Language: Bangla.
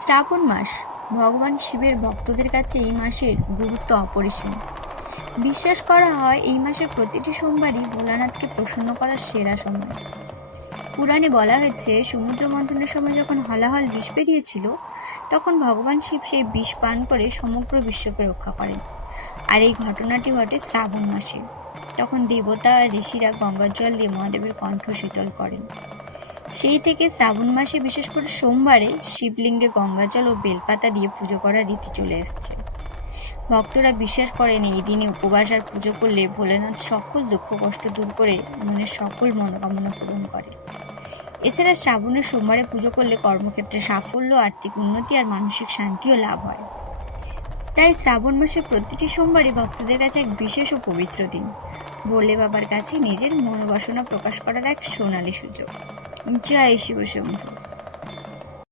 শ্রাবণ মাস ভগবান শিবের ভক্তদের কাছে এই মাসের গুরুত্ব অপরিসীম। বিশ্বাস করা হয় এই মাসের প্রতিটি সোমবারই ভোলানাথকে প্রসন্ন করার সেরা সময়। পুরাণে বলা হয়েছে, সমুদ্র মন্থনের সময় যখন হলাহল বিষ বেরিয়েছিল, তখন ভগবান শিব সেই বিষ পান করে সমগ্র বিশ্বকে রক্ষা করেন। আর এই ঘটনাটি ঘটে শ্রাবণ মাসে। তখন দেবতা আর ঋষিরা গঙ্গার জল দিয়ে মহাদেবের কণ্ঠ শীতল করেন। সেই থেকে শ্রাবণ মাসে বিশেষ করে সোমবারে শিবলিঙ্গে গঙ্গাজল ও বেলপাতা দিয়ে পুজো করার রীতি চলে এসছে। ভক্তরা বিশ্বাস করেন এই দিনে উপবাস আর পুজো করলে ভোলেনাথ সকল দুঃখ কষ্ট দূর করে মনের সকল মনোকামনা পূরণ করে। এছাড়া শ্রাবণের সোমবারে পুজো করলে কর্মক্ষেত্রে সাফল্য, আর্থিক উন্নতি আর মানসিক শান্তিও লাভ হয়। তাই শ্রাবণ মাসের প্রতিটি সোমবারই ভক্তদের কাছে এক বিশেষ ও পবিত্র দিন। ভোলে বাবার কাছে নিজের মনোবাসনা প্রকাশ করার এক সোনালী সুযোগ। জয় শিব শম্ভু।